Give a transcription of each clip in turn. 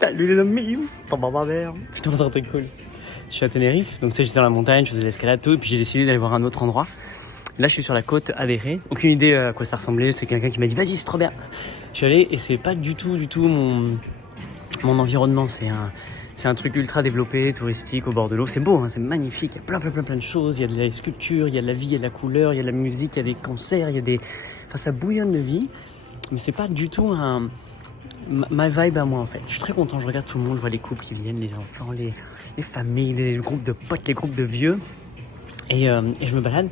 Salut les amis, t'en vas ma mère. Je te montre un truc cool. Je suis à Tenerife, donc j'étais dans la montagne, je faisais l'escalade tout, et puis j'ai décidé d'aller voir un autre endroit. Là je suis sur la côte Adéré, aucune idée à quoi ça ressemblait, c'est quelqu'un qui m'a dit vas-y c'est trop bien. Je suis allé et c'est pas du tout mon environnement, c'est un truc ultra développé, touristique, au bord de l'eau. C'est beau, hein, c'est magnifique, il y a plein de choses, il y a de la sculpture, il y a de la vie, il y a de la couleur, il y a de la musique, il y a des concerts, il y a des... Enfin ça bouillonne de vie, mais c'est pas du tout ma vibe à moi en fait. Je suis très content, je regarde tout le monde, je vois les couples qui viennent, les enfants, les familles, les groupes de potes, les groupes de vieux. Et je me balade,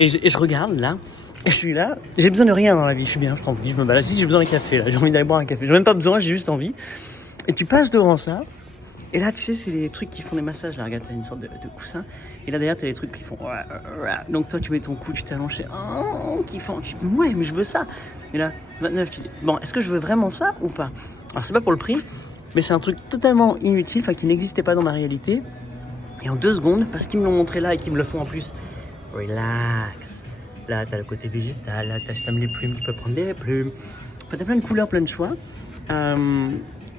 et je regarde là, et je suis là, j'ai besoin de rien dans la vie, je suis bien, je prends envie, je me balade, si j'ai besoin d'un café là, j'ai envie d'aller boire un café, j'ai même pas besoin, j'ai juste envie. Et tu passes devant ça, et là tu sais c'est les trucs qui font des massages, là regarde t'as une sorte de coussin, et là derrière t'as les trucs qui font, donc toi tu mets ton cou, tu t'allonges, qui font, tu dis, ouais mais je veux ça. Et là 29 tu dis, bon est-ce que je veux vraiment ça ou pas? Alors c'est pas pour le prix, mais c'est un truc totalement inutile, enfin qui n'existait pas dans ma réalité. Et en 2 secondes, parce qu'ils me l'ont montré là et qu'ils me le font en plus, relax. Là, t'as le côté végétal, là, t'as les plumes, tu peux prendre des plumes. Enfin, t'as plein de couleurs, plein de choix.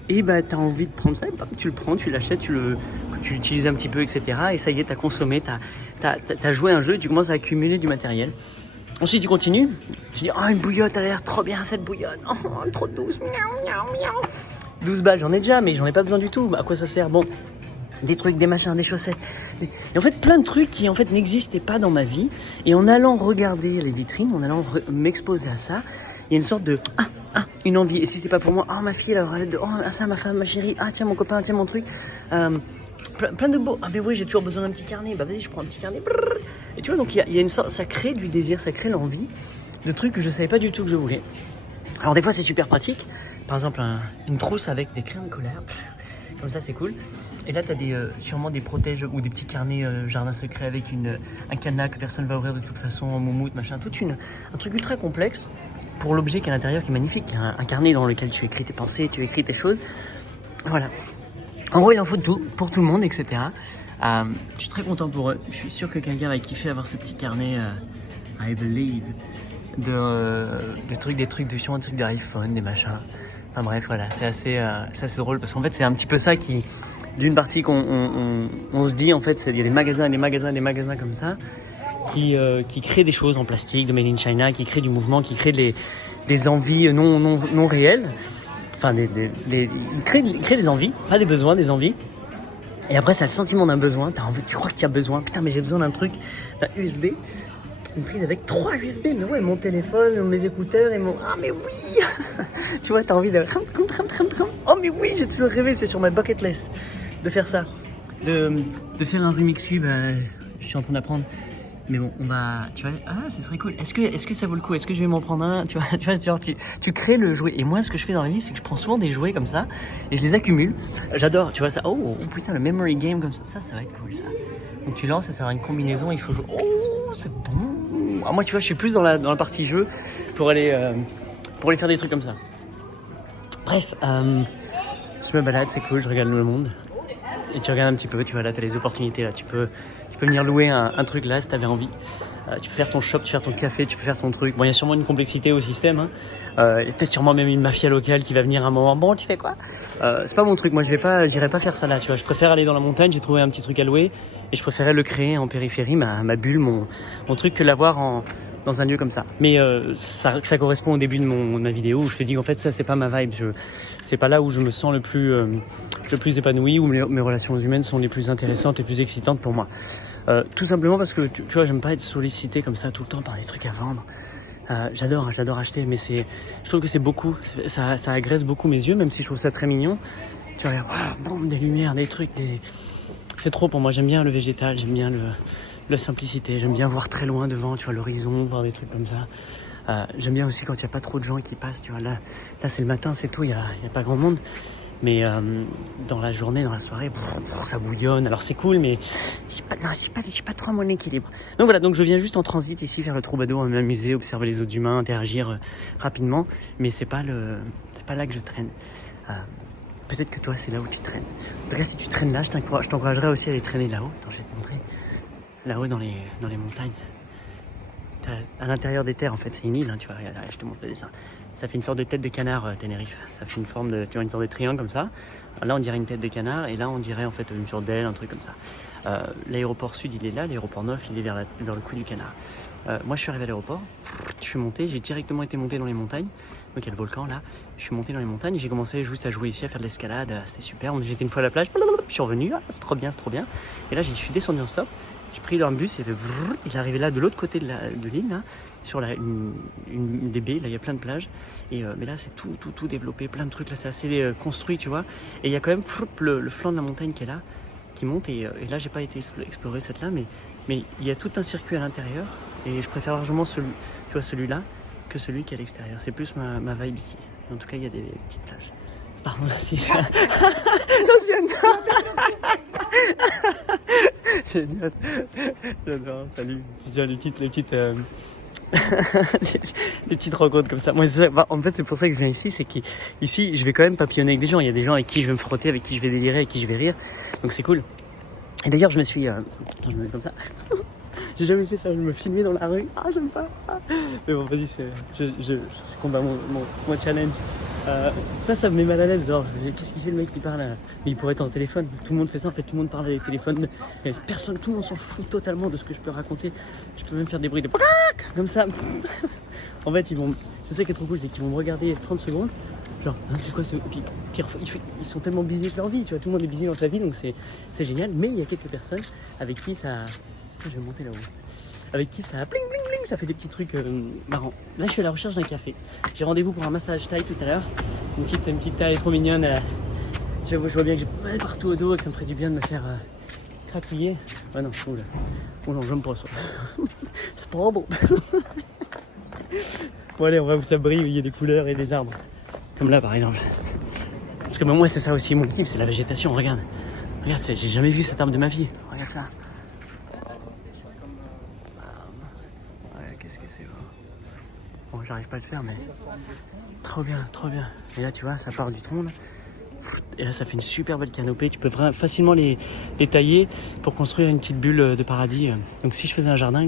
Et bah, t'as envie de prendre ça, et tu le prends, tu l'achètes, tu l'utilises un petit peu, etc. Et ça y est, t'as consommé, t'as joué un jeu et tu commences à accumuler du matériel. Ensuite, tu continues, tu dis, oh, une bouillotte, elle a l'air trop bien cette bouillotte, oh, trop douce, miaou, miaou, miaou. 12 balles, j'en ai déjà, mais j'en ai pas besoin du tout. À quoi ça sert? Bon. Des trucs, des machins, des chaussettes. Et en fait, plein de trucs qui en fait n'existaient pas dans ma vie. Et en allant regarder les vitrines, en allant m'exposer à ça, il y a une sorte de une envie. Et si c'est pas pour moi, ma fille, elle aurait de ça, ma femme, ma chérie, tiens mon copain, tiens mon truc. Plein de beaux. Mais oui, j'ai toujours besoin d'un petit carnet. Bah vas-y, je prends un petit carnet. Et tu vois, donc il y a une sorte, ça crée du désir, ça crée l'envie de trucs que je savais pas du tout que je voulais. Alors des fois, c'est super pratique. Par exemple, une trousse avec des crayons de couleur. Comme ça, c'est cool. Et là, tu as sûrement des protèges ou des petits carnets jardin secret avec un cadenas que personne ne va ouvrir de toute façon, en moumoute, machin. Un truc ultra complexe pour l'objet qui est à l'intérieur, qui est magnifique. Un carnet dans lequel tu écris tes pensées, tu écris tes choses. Voilà. En gros, il en faut de tout, pour tout le monde, etc. Je suis très content pour eux. Je suis sûr que quelqu'un va kiffer avoir ce petit carnet, I believe, des trucs de iPhone, des machins. Enfin bref, voilà, c'est assez drôle parce qu'en fait, c'est un petit peu ça qui... D'une partie qu'on se dit en fait, il y a des magasins comme ça qui créent des choses en plastique, de Made in China, qui créent du mouvement, qui créent des envies non réelles. Enfin, ils créent des envies, pas des besoins, des envies. Et après, ça a le sentiment d'un besoin. Tu crois que tu as besoin. Putain, mais j'ai besoin d'un truc, d'un USB. Une prise avec 3 USB. Mais ouais, mon téléphone, mes écouteurs et mon... Ah, mais oui. Tu vois, t'as envie de... Oh, mais oui, j'ai toujours rêvé, c'est sur ma bucket list de faire ça. De faire un Remix Cube. Je suis en train d'apprendre. Mais bon, on va... Tu vois, ce serait cool. Est-ce que ça vaut le coup? Est-ce que je vais m'en prendre un? Tu vois, genre, tu crées le jouet. Et moi, ce que je fais dans la vie, c'est que je prends souvent des jouets comme ça et je les accumule. J'adore, tu vois ça. Oh putain, le memory game comme ça. Ça va être cool, ça. Donc tu lances, ça sert à une combinaison, il faut jouer. Oh, c'est bon. Moi, tu vois, je suis plus dans la partie jeu pour aller faire des trucs comme ça. Bref, je me balade, c'est cool, je regarde le monde. Et tu regardes un petit peu, tu vois, là, t'as les opportunités, là, tu peux venir louer un truc là si t'avais envie. Tu peux faire ton shop, tu peux faire ton café, tu peux faire ton truc. Bon, il y a sûrement une complexité au système. Hein. Il y a peut-être sûrement même une mafia locale qui va venir un moment. Bon, tu fais quoi? C'est pas mon truc. Moi, j'irai pas faire ça là. Tu vois, je préfère aller dans la montagne. J'ai trouvé un petit truc à louer et je préférais le créer en périphérie, ma bulle, mon truc, que l'avoir dans un lieu comme ça. Mais ça correspond au début de ma vidéo où je te dis qu'en fait ça c'est pas ma vibe. C'est pas là où je me sens le plus épanoui, où mes relations humaines sont les plus intéressantes et plus excitantes pour moi. Tout simplement parce que tu vois, j'aime pas être sollicité comme ça tout le temps par des trucs à vendre. J'adore acheter, mais je trouve que c'est beaucoup, ça agresse beaucoup mes yeux, même si je trouve ça très mignon. Tu regardes, boum, des lumières, des trucs, c'est trop pour moi. J'aime bien le végétal, j'aime bien la simplicité, j'aime bien voir très loin devant, tu vois, l'horizon, voir des trucs comme ça. J'aime bien aussi quand il n'y a pas trop de gens qui passent, tu vois, là c'est le matin, c'est tout, il y a pas grand monde. Mais dans la journée, dans la soirée, ça bouillonne. Alors c'est cool, mais j'ai pas trop mon équilibre. Donc voilà, donc je viens juste en transit ici faire le troubadour, m'amuser, observer les autres humains, interagir rapidement. Mais c'est pas là que je traîne. Peut-être que toi, c'est là où tu traînes. En tout cas, si tu traînes là, je t'encouragerais aussi à aller traîner là-haut. Attends, je vais te montrer. Là-haut dans les montagnes. à l'intérieur des terres en fait, c'est une île, hein, tu vois, regarde, je te montre le dessin. Ça fait une sorte de tête de canard, Tenerife. Ça fait une forme de, tu vois, une sorte de triangle comme ça. Là, on dirait une tête de canard et là, on dirait en fait une sorte d'aile, un truc comme ça. L'aéroport sud, il est là, l'aéroport nord, il est vers le cou du canard. Moi, je suis arrivé à l'aéroport, je suis monté, j'ai directement été monté dans les montagnes. Donc, il y a le volcan là. Je suis monté dans les montagnes et j'ai commencé juste à jouer ici, à faire de l'escalade. C'était super. J'étais une fois à la plage, je suis revenu, c'est trop bien, c'est trop bien. Et là, je suis descendu en stop. J'ai pris un bus, il est arrivé là de l'autre côté de l'île, là, sur une des baies, là il y a plein de plages. Mais là c'est tout développé, plein de trucs, là c'est assez construit, tu vois. Et il y a quand même le flanc de la montagne qui est là, qui monte. Et là j'ai pas été explorer cette là, mais il y a tout un circuit à l'intérieur. Et je préfère largement celui-là que celui qui est à l'extérieur. C'est plus ma vibe ici. En tout cas il y a des petites plages. Pardon, merci. Génial. J'adore, salut. Les petites rencontres comme ça. Moi, en fait, c'est pour ça que je viens ici, c'est qu'ici, je vais quand même papillonner avec des gens. Il y a des gens avec qui je vais me frotter, avec qui je vais délirer, avec qui je vais rire. Donc c'est cool. Et d'ailleurs, je me suis... Attends, je me mets comme ça. J'ai jamais fait ça, je me filmais dans la rue. Ah, j'aime pas ça. Mais bon, vas-y, je combats mon challenge. Ça me met mal à l'aise. Genre, qu'est-ce qu'il fait le mec qui parle Mais il pourrait être en téléphone. Tout le monde fait ça, en fait, tout le monde parle avec téléphone. Personne, tout le monde s'en fout totalement de ce que je peux raconter. Je peux même faire des bruits de comme ça. En fait, c'est ça qui est trop cool, c'est qu'ils vont me regarder 30 secondes. Genre, c'est quoi ce... Puis, ils sont tellement busy avec leur vie, tu vois, tout le monde est busy dans sa vie, donc c'est génial. Mais il y a quelques personnes avec qui ça... Je vais monter là-haut. Avec qui ça bling bling bling, ça fait des petits trucs marrants. Là, je suis à la recherche d'un café. J'ai rendez-vous pour un massage thaï tout à l'heure. Une petite thaï trop mignonne. Je vois bien que j'ai pas mal partout au dos et que ça me ferait du bien de me faire craquiller. Ah non, oula. Oh non, j'aime pas ça. C'est pas beau. Bon allez, on va où ça brille, où il y a des couleurs et des arbres. Comme là par exemple. Parce que moi c'est ça aussi mon kiff, c'est la végétation, regarde. Regarde, j'ai jamais vu cet arbre de ma vie. Regarde ça. Ouais, qu'est-ce que c'est beau. Bon, j'arrive pas à le faire, mais trop bien, trop bien. Et là tu vois, ça part du tronc là. Et là ça fait une super belle canopée. Tu peux facilement les tailler pour construire une petite bulle de paradis. Donc si je faisais un jardin,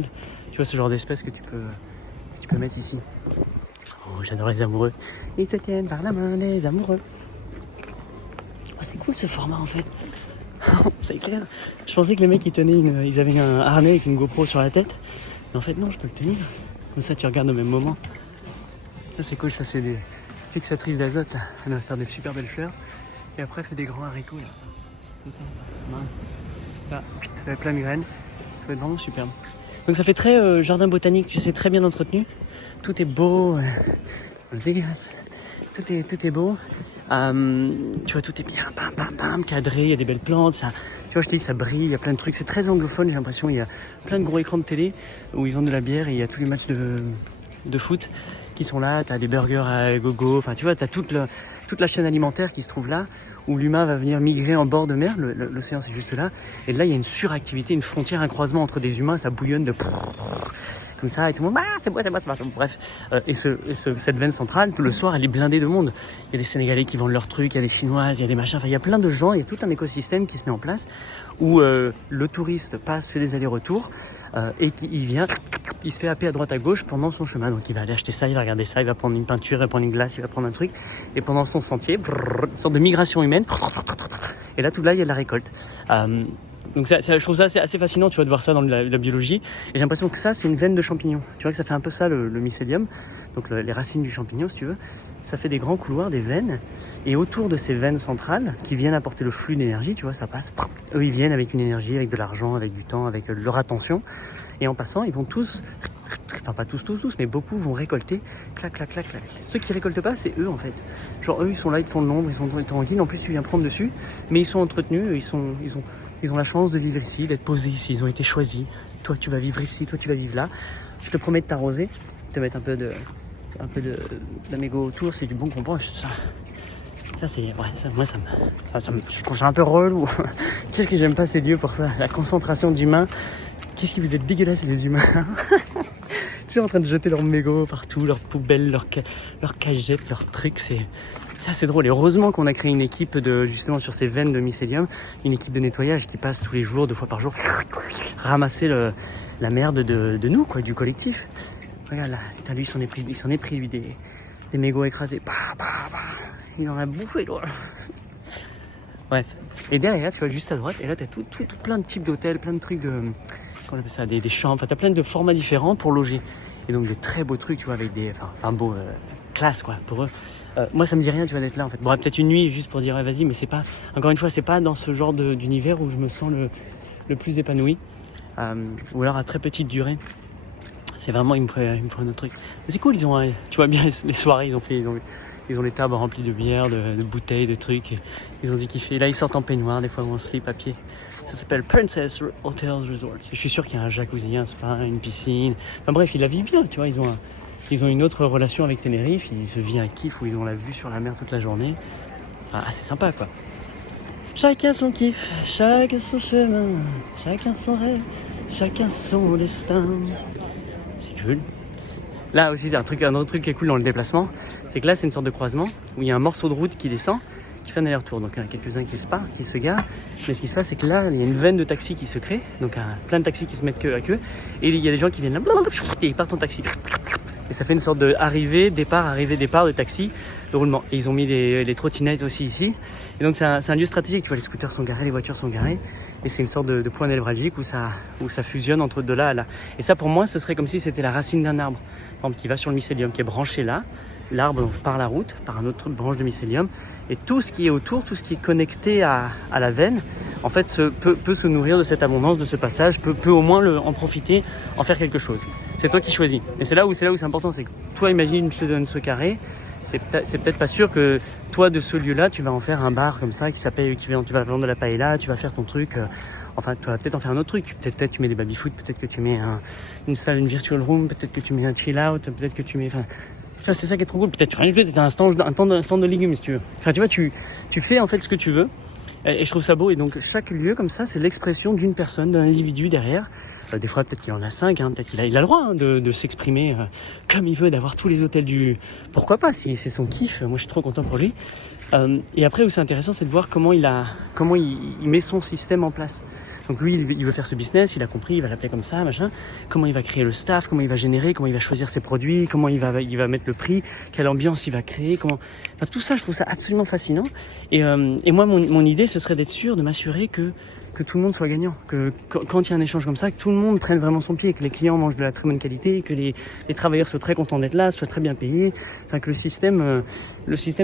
tu vois ce genre d'espèce que tu peux mettre ici. Oh, j'adore les amoureux. Ils se tiennent par la main, les amoureux. Oh, c'est cool ce format en fait. C'est clair. Je pensais que les mecs ils avaient un harnais avec une GoPro sur la tête. Mais en fait non, je peux le tenir. Comme ça tu regardes au même moment. Ça c'est cool, ça c'est des fixatrices d'azote. Elle va faire des super belles fleurs. Et après elle fait des grands haricots là. Comme ça. Là, ça fait plein de graines. Ça va être vraiment superbe. Donc ça fait très jardin botanique, tu sais, très bien entretenu. Tout est beau, dégueulasse. Tout est beau. Tu vois, tout est bien, bam, cadré. Il y a des belles plantes. Ça, tu vois, je te dis, ça brille. Il y a plein de trucs. C'est très anglophone. J'ai l'impression. Il y a plein de gros écrans de télé où ils vendent de la bière et il y a tous les matchs de foot qui sont là. T'as des burgers à gogo. Enfin, tu vois, t'as toute la chaîne alimentaire qui se trouve là, où l'humain va venir migrer en bord de mer. L'océan, c'est juste là. Et là, il y a une suractivité, une frontière, un croisement entre des humains. Ça bouillonne de comme ça, et tout le monde, c'est beau. Bref. Et cette veine centrale, tout le soir, elle est blindée de monde. Il y a des Sénégalais qui vendent leurs trucs, il y a des Chinoises, il y a des machins. Enfin, il y a plein de gens, il y a tout un écosystème qui se met en place où le touriste passe, fait des allers-retours et il se fait happer à droite à gauche pendant son chemin. Donc il va aller acheter ça, il va regarder ça, il va prendre une peinture, il va prendre une glace, il va prendre un truc. Et pendant son sentier, une sorte de migration humaine. Et là, tout là, il y a de la récolte. Donc je trouve ça assez fascinant, tu vois, de voir ça dans la biologie. Et j'ai l'impression que ça, c'est une veine de champignon. Tu vois que ça fait un peu ça, le mycélium. Donc les racines du champignon, si tu veux. Ça fait des grands couloirs, des veines. Et autour de ces veines centrales, qui viennent apporter le flux d'énergie, tu vois, ça passe. Eux, ils viennent avec une énergie, avec de l'argent, avec du temps, avec leur attention. Et en passant, ils vont tous, enfin pas tous, mais beaucoup vont récolter, clac. Ceux qui récoltent pas, c'est eux en fait. Genre eux, ils sont là, ils te font de l'ombre, ils sont tranquilles. En plus, tu viens prendre dessus, mais ils sont entretenus, ils ont la chance de vivre ici, d'être posés ici, ils ont été choisis. Toi, tu vas vivre ici, toi, tu vas vivre là. Je te promets de t'arroser, de te mettre un peu d'amégo autour, c'est du bon compost. Ça c'est, ouais, je trouve ça un peu relou. Qu'est-ce que j'aime pas ces lieux pour ça, la concentration d'humains. Qu'est-ce que vous êtes dégueulasses les humains. Toujours en train de jeter leurs mégots partout, leurs poubelles, leurs cagettes, leurs trucs. Ça c'est drôle, et heureusement qu'on a créé une équipe justement sur ces veines de mycélium, une équipe de nettoyage qui passe tous les jours, 2 fois par jour, ramasser la merde de nous, quoi, du collectif. Regarde là, putain, lui il s'en est pris lui des mégots écrasés. Il en a bouffé, toi. Bref. Et derrière, tu vois, juste à droite, et là t'as tout plein de types d'hôtels, plein de trucs de, comment on appelle ça, des chambres, enfin t'as plein de formats différents pour loger. Et donc des très beaux trucs, tu vois, avec des, beaux, classe, quoi, pour eux. Moi ça me dit rien, tu vois, d'être là en fait. Bon, peut-être une nuit juste pour dire ouais, vas-y, mais c'est pas, encore une fois, c'est pas dans ce genre d'univers où je me sens le plus épanoui, ou alors à très petite durée. C'est vraiment, il me faut un autre truc. Mais c'est cool, ils ont, tu vois bien les soirées, ils ont les tables remplies de bières, de bouteilles, de trucs. Ils ont dit kiffer. Là ils sortent en peignoir, des fois en slip à pied. Ça s'appelle Princess Hotels Resort. Je suis sûr qu'il y a un jacuzzi, un spa, une piscine. Enfin bref, ils la vivent bien, tu vois, ils ont une autre relation avec Tenerife, ils se vivent un kiff où ils ont la vue sur la mer toute la journée. Ah, c'est sympa, quoi. Chacun son kiff, chacun son chemin, chacun son rêve, chacun son destin. C'est cool. Là aussi, c'est un autre truc qui est cool dans le déplacement, c'est que là, c'est une sorte de croisement où il y a un morceau de route qui descend, qui fait un aller-retour. Donc, il y en a quelques-uns qui se garent. Mais ce qui se passe, c'est que là, il y a une veine de taxis qui se crée. Donc, plein de taxis qui se mettent queue à queue. Et il y a des gens qui viennent là, et ils partent en taxi. Et ça fait une sorte de arrivée, départ de taxi, de roulement. Et ils ont mis les trottinettes aussi ici. Et donc c'est un lieu stratégique, tu vois, les scooters sont garés, les voitures sont garées. Et c'est une sorte de point névralgique où ça fusionne entre de là à là. Et ça pour moi, ce serait comme si c'était la racine d'un arbre. Par exemple, qui va sur le mycélium, qui est branché là. L'arbre par la route, par une autre branche de mycélium. Et tout ce qui est autour, tout ce qui est connecté à la veine, en fait, peut se nourrir de cette abondance, de ce passage, peut au moins en profiter, en faire quelque chose. C'est toi qui choisis. Et c'est là où c'est important, c'est que toi, imagine, je te donne ce carré, c'est peut-être pas sûr que toi, de ce lieu-là, tu vas en faire un bar comme ça, tu vas vendre de la paella, tu vas faire ton truc. Enfin, tu vas peut-être en faire un autre truc. Peut-être tu mets des baby-foot, peut-être que tu mets une salle, une virtual room, peut-être que tu mets un chill-out, peut-être que tu mets... Enfin, tu vois, c'est ça qui est trop cool. Peut-être tu rajoutes un stand de légumes si tu veux. Enfin, tu vois, tu fais en fait ce que tu veux. Et je trouve ça beau. Et donc, chaque lieu comme ça, c'est l'expression d'une personne, d'un individu derrière. Des fois, peut-être qu'il en a 5, peut-être qu'il a le droit de s'exprimer comme il veut, d'avoir tous les hôtels du... Pourquoi pas, si c'est son kiff. Moi, je suis trop content pour lui. Et après, où c'est intéressant, c'est de voir comment il met son système en place. Donc lui, il veut faire ce business, il a compris, il va l'appeler comme ça, machin. Comment il va créer le staff, comment il va générer, comment il va choisir ses produits, comment il va mettre le prix, quelle ambiance il va créer, Enfin, tout ça, je trouve ça absolument fascinant. Et moi, mon idée, ce serait d'être sûr, de m'assurer que tout le monde soit gagnant, que quand il y a un échange comme ça, que tout le monde prenne vraiment son pied, que les clients mangent de la très bonne qualité, que les travailleurs soient très contents d'être là, soient très bien payés, enfin que le système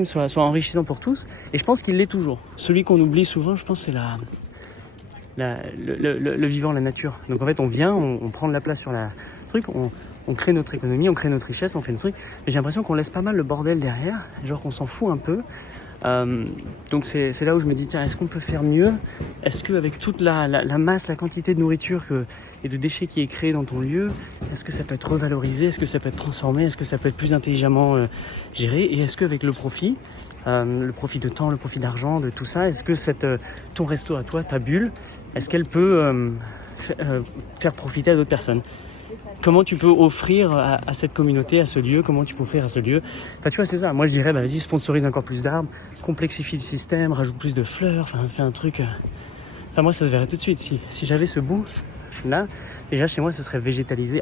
soit enrichissant pour tous. Et je pense qu'il l'est toujours. Celui qu'on oublie souvent, je pense, c'est le vivant, la nature. Donc en fait, on vient, on prend de la place sur la truc, on crée notre économie, on crée notre richesse, on fait le truc. Mais j'ai l'impression qu'on laisse pas mal le bordel derrière, genre qu'on s'en fout un peu. Donc c'est là où je me dis, tiens, est-ce qu'on peut faire mieux? Est-ce qu'avec toute la masse, la quantité de nourriture et de déchets qui est créée dans ton lieu, est-ce que ça peut être revalorisé? Est-ce que ça peut être transformé? Est-ce que ça peut être plus intelligemment géré? Et est-ce qu'avec le profit de temps, le profit d'argent, de tout ça, est-ce que ton resto à toi, ta bulle, est-ce qu'elle peut faire profiter à d'autres personnes? Comment tu peux offrir à cette communauté, à ce lieu, comment tu peux offrir à ce lieu? Enfin, tu vois, c'est ça. Moi, je dirais, vas-y, sponsorise encore plus d'arbres, complexifie le système, rajoute plus de fleurs, enfin, fais un truc. Enfin, moi, ça se verrait tout de suite. Si j'avais ce bout, là, déjà, chez moi, ce serait végétalisé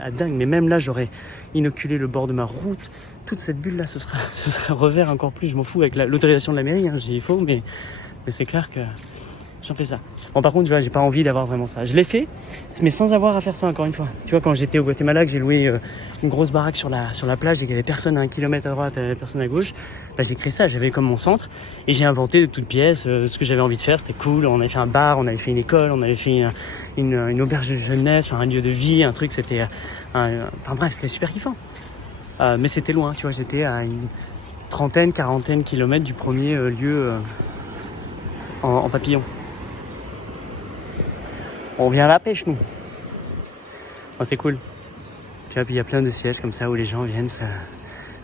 à dingue. Mais même là, j'aurais inoculé le bord de ma route. Toute cette bulle-là, ce serait revers encore plus. Je m'en fous avec l'autorisation de la mairie, je dis il faut, mais c'est clair que j'en fais ça. Bon, par contre, tu vois, j'ai pas envie d'avoir vraiment ça. Je l'ai fait, mais sans avoir à faire ça encore une fois. Tu vois, quand j'étais au Guatemala, que j'ai loué une grosse baraque sur la plage et qu'il y avait personne à 1 kilomètre à droite, personne à gauche, bah, j'ai créé ça. J'avais comme mon centre et j'ai inventé de toutes pièces ce que j'avais envie de faire. C'était cool. On avait fait un bar, on avait fait une école, on avait fait une auberge de jeunesse, un lieu de vie, un truc. C'était, enfin bref, c'était super kiffant. Mais c'était loin, tu vois. J'étais à une 30-40 kilomètres du premier lieu en papillon. On vient à la pêche, nous. Oh, c'est cool. Tu vois, puis il y a plein de sièges comme ça où les gens viennent,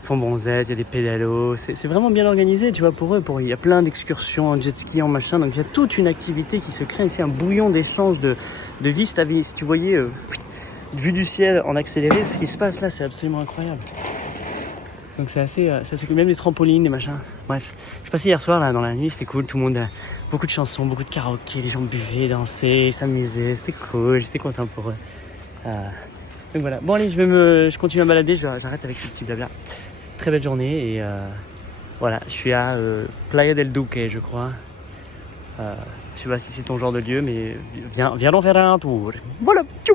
font bronzette, il y a des pédalos. C'est vraiment bien organisé, tu vois, pour eux. Il y a plein d'excursions en jet ski, en machin. Donc il y a toute une activité qui se crée ici, un bouillon d'échange de vie. Si tu voyais, vue du ciel en accéléré, ce qui se passe là, c'est absolument incroyable. Donc c'est assez cool, même les trampolines, des machins. Bref, je suis passé hier soir là dans la nuit, c'était cool, tout le monde, beaucoup de chansons, beaucoup de karaoké, les gens buvaient, dansaient, s'amusaient, c'était cool, j'étais content pour eux. Donc voilà, bon allez, je continue à me balader, j'arrête avec ce petit blabla. Très belle journée et voilà, je suis à Playa del Duque, je crois. Je sais pas si c'est ton genre de lieu, mais viens donc faire un tour. Voilà, tchou.